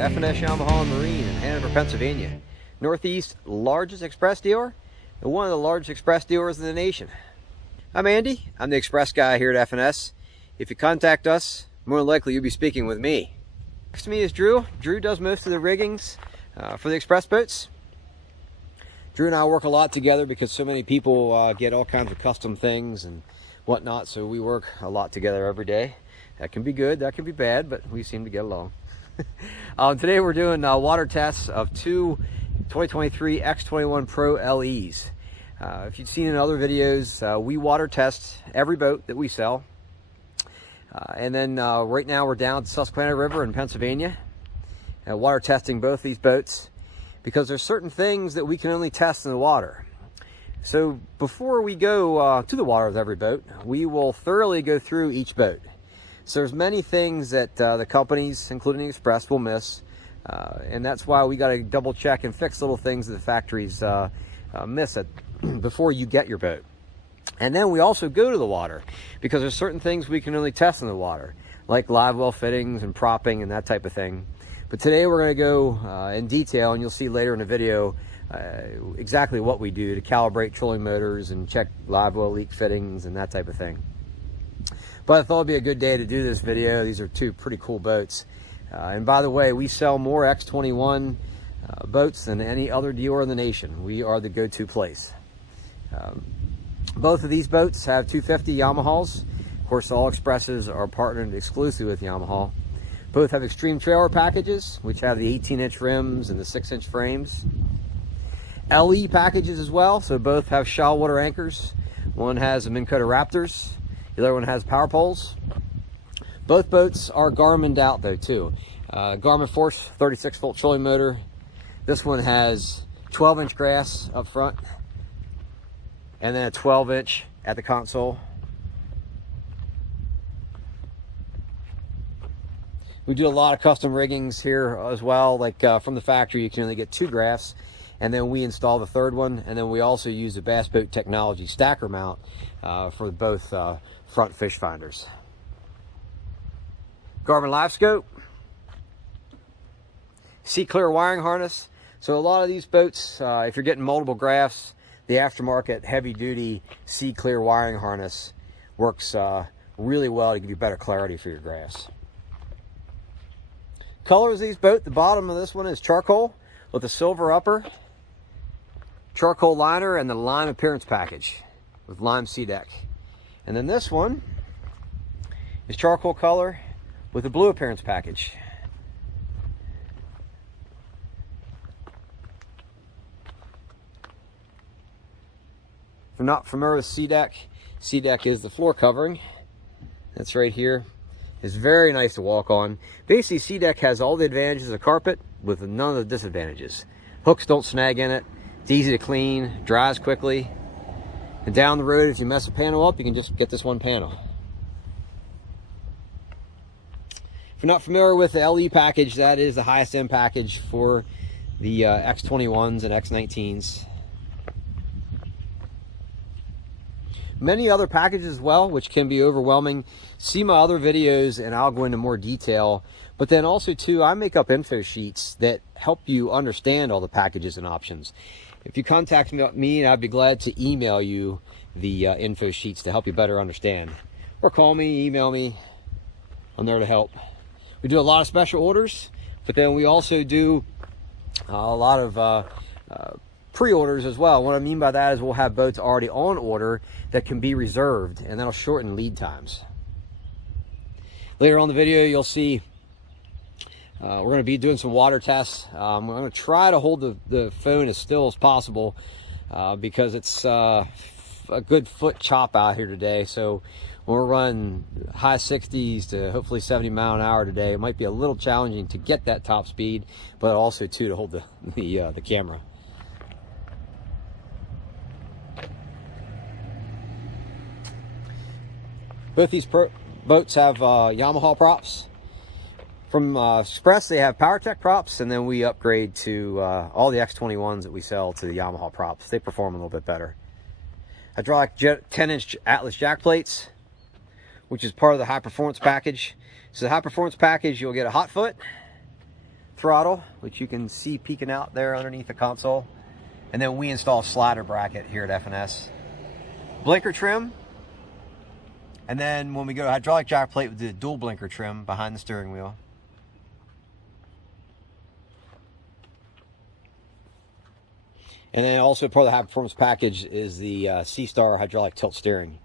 to F&SYamaha and Marine in Hanover, Pennsylvania. Northeast largest Express dealer and one of the largest Express dealers in the nation. I'm Andy. I'm the Express guy here at F&S. If you contact us, more than likely you'll be speaking with me. Next to me is Drew. Drew does most of the riggings for the Express boats. Drew and I work a lot together because so many people get all kinds of custom things and whatnot, so we work a lot together every day. That can be good, that can be bad, but we seem to get along. Today we're doing water tests of two 2023 X21 Pro LEs. If you've seen in other videos, we water test every boat that we sell. And then right now we're down at the Susquehanna River in Pennsylvania, water testing both these boats because there's certain things that we can only test in the water. So before we go to the water with every boat, we will thoroughly go through each boat. So there's many things that the companies, including Express, will miss. And that's why we got to double check and fix little things that the factories miss before you get your boat. And then we also go to the water because there's certain things we can only test in the water, like live well fittings and propping and that type of thing. But today we're going to go in detail, and you'll see later in the video exactly what we do to calibrate trolling motors and check live well leak fittings and that type of thing. But I thought it'd be a good day to do this video. These are two pretty cool boats. And by the way, we sell more X21 boats than any other dealer in the nation. We are the go-to place. Both of these boats have 250 Yamahas. Of course, all Expresses are partnered exclusively with Yamaha. Both have extreme trailer packages, which have the 18-inch rims and the 6-inch frames. LE packages as well, so both have shallow water anchors. One has a Minn Kota Raptors, the other one has power poles. Both boats are Garmin'd out though too. Garmin Force 36-volt trolling motor. This one has 12-inch grass up front, and then a 12-inch at the console. We do a lot of custom riggings here as well, like from the factory you can only get 2 graphs, and then we install the third one, and then we also use the Bass Boat Technology stacker mount for both front fish finders. Garmin Live Scope, Sea Clear wiring harness. So a lot of these boats, if you're getting multiple graphs, the aftermarket heavy duty Sea Clear wiring harness works really well to give you better clarity for your graphs. Colors of these boats, the bottom of this one is charcoal with a silver upper, charcoal liner, and the lime appearance package with lime sea deck. And then this one is charcoal color with a blue appearance package. If you're not familiar with sea deck is the floor covering. That's right here. It's very nice to walk on. Basically, sea deck has all the advantages of carpet with none of the disadvantages. Hooks don't snag in it. It's easy to clean, dries quickly. And down the road, if you mess a panel up, you can just get this one panel. If you're not familiar with the LE package, that is the highest end package for the X21s and X19s. Many other packages as well, which can be overwhelming. See my other videos and I'll go into more detail. But then also too, I make up info sheets that help you understand all the packages and options. If you contact me, I'd be glad to email you the info sheets to help you better understand. Or call me, email me. I'm there to help. We do a lot of special orders, but then we also do a lot of pre-orders as well. What I mean by that is we'll have boats already on order that can be reserved, and that'll shorten lead times. Later on in the video, you'll see we're going to be doing some water tests. I'm going to try to hold the phone as still as possible because it's a good foot chop out here today. So when we're running high 60s to hopefully 70 mile an hour today, it might be a little challenging to get that top speed, but also too to hold the camera. Both these boats have Yamaha props. From Xpress, they have PowerTech props, and then we upgrade to all the X21s that we sell to the Yamaha props. They perform a little bit better. Hydraulic 10-inch Atlas jack plates, which is part of the high performance package. So the high performance package, you'll get a hot foot, throttle, which you can see peeking out there underneath the console. And then we install a slider bracket here at F&S. Blinker trim. And then when we go to hydraulic jack plate, we do the dual blinker trim behind the steering wheel. And then also part of the high performance package is the C-Star hydraulic tilt steering.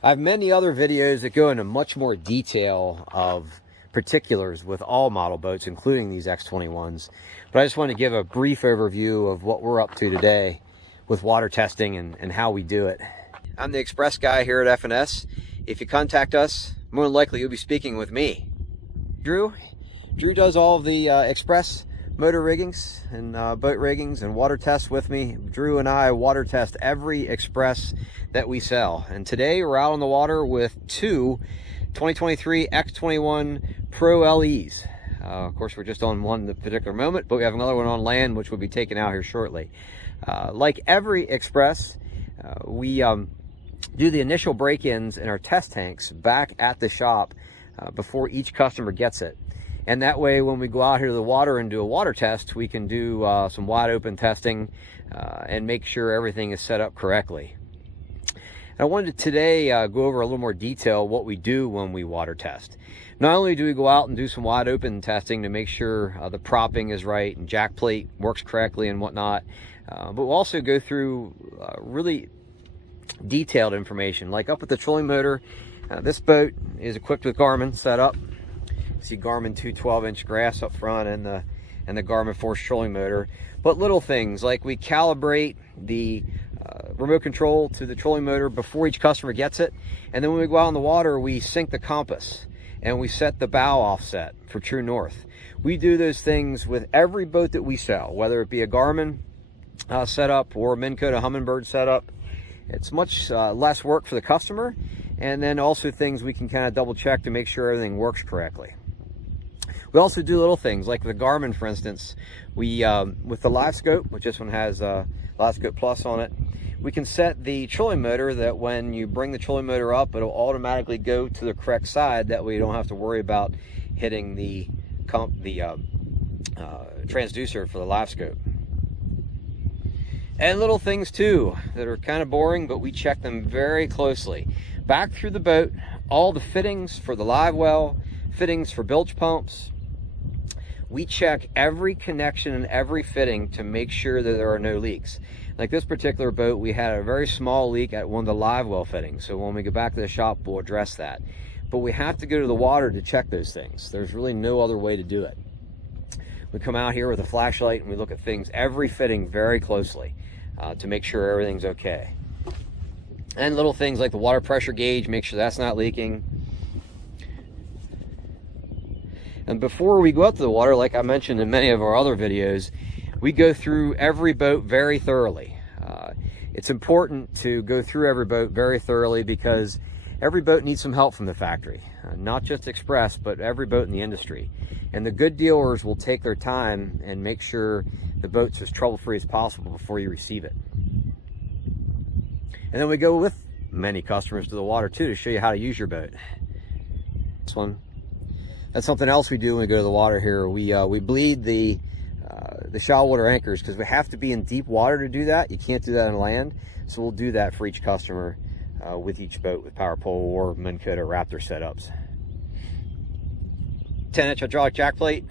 I have many other videos that go into much more detail of particulars with all model boats, including these X21s. But I just want to give a brief overview of what we're up to today with water testing and how we do it. I'm the Xpress guy here at F&S. If you contact us, more than likely you'll be speaking with me. Drew does all of the Xpress motor riggings and boat riggings and water tests with me. Drew and I water test every Xpress that we sell. And today we're out on the water with two 2023 X21 Pro LEs. Of course, we're just on one at the particular moment, but we have another one on land, which will be taken out here shortly. Like every Xpress, we do the initial break-ins in our test tanks back at the shop before each customer gets it. And that way, when we go out here to the water and do a water test, we can do some wide open testing and make sure everything is set up correctly. And I wanted to today go over a little more detail what we do when we water test. Not only do we go out and do some wide open testing to make sure the propping is right and jack plate works correctly and whatnot, but we'll also go through really detailed information. Like up at the trolling motor, this boat is equipped with Garmin setup. See Garmin 2 12-inch graphs up front and the Garmin Force trolling motor. But little things like we calibrate the remote control to the trolling motor before each customer gets it, and then when we go out on the water, we sync the compass and we set the bow offset for true north. We do those things with every boat that we sell, whether it be a Garmin setup or a Minn Kota Humminbird setup. It's much less work for the customer, and then also things we can kind of double check to make sure everything works correctly. We also do little things like the Garmin, for instance. We with the live scope, which this one has live scope plus on it, we can set the trolling motor that when you bring the trolling motor up, it'll automatically go to the correct side. That way you don't have to worry about hitting the transducer for the live scope. And little things too that are kind of boring, but we check them very closely. Back through the boat, all the fittings for the live well, fittings for bilge pumps. We check every connection and every fitting to make sure that there are no leaks. Like this particular boat, we had a very small leak at one of the live well fittings. So when we go back to the shop, we'll address that. But we have to go to the water to check those things. There's really no other way to do it. We come out here with a flashlight and we look at things, every fitting very closely to make sure everything's okay. And little things like the water pressure gauge, make sure that's not leaking. And before we go out to the water, like I mentioned in many of our other videos, we go through every boat very thoroughly. It's important to go through every boat very thoroughly because every boat needs some help from the factory. Not just Xpress, but every boat in the industry. And the good dealers will take their time and make sure the boat's as trouble-free as possible before you receive it. And then we go with many customers to the water too to show you how to use your boat. This one, that's something else we do when we go to the water here. We bleed the shallow water anchors because we have to be in deep water to do that. You can't do that on land. So we'll do that for each customer with each boat with power pole or Minn Kota Raptor setups. 10-inch hydraulic jack plate.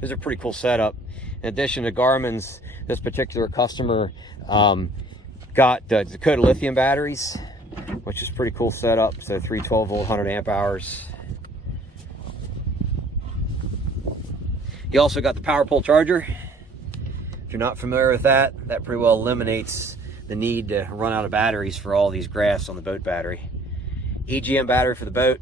This is a pretty cool setup. In addition to Garmin's, this particular customer got Dakota lithium batteries, which is a pretty cool setup. So 3 12-volt 100 amp hours. You also got the power pole charger. If you're not familiar with that, that pretty well eliminates the need to run out of batteries for all these graphs on the boat battery. EGM battery for the boat.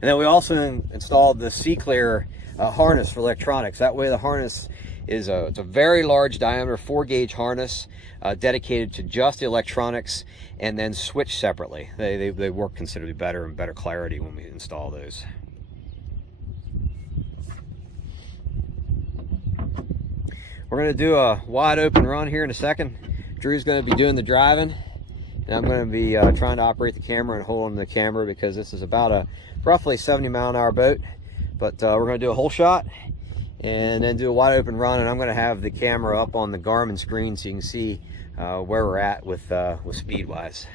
And then we also installed the C-Clear harness for electronics. That way the harness is it's a very large diameter 4-gauge harness dedicated to just the electronics and then switched separately. They work considerably better and better clarity when we install those. We're going to do a wide open run here in a second. Drew's going to be doing the driving, and And I'm going to be trying to operate the camera and hold on to the camera because this is about a roughly 70-mile-an-hour boat. But we're going to do a whole shot and then do a wide open run, and I'm going to have the camera up on the Garmin screen so you can see where we're at with speed wise.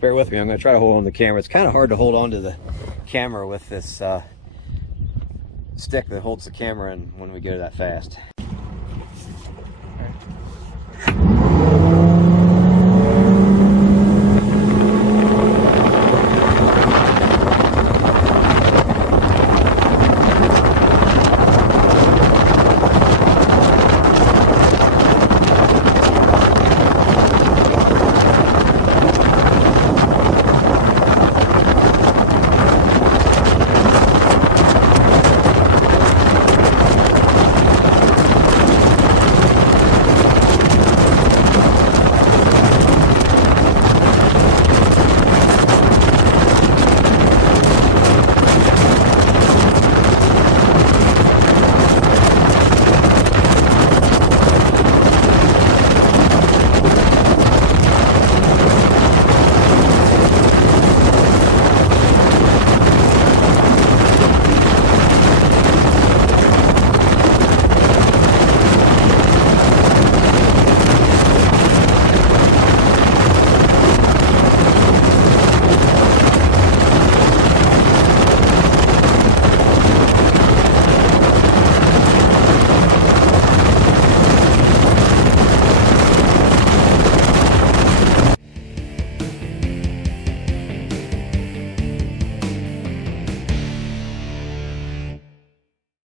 Bear with me, I'm going to try to hold on to the camera. It's kind of hard to hold on to the camera with this stick that holds the camera in when we go that fast.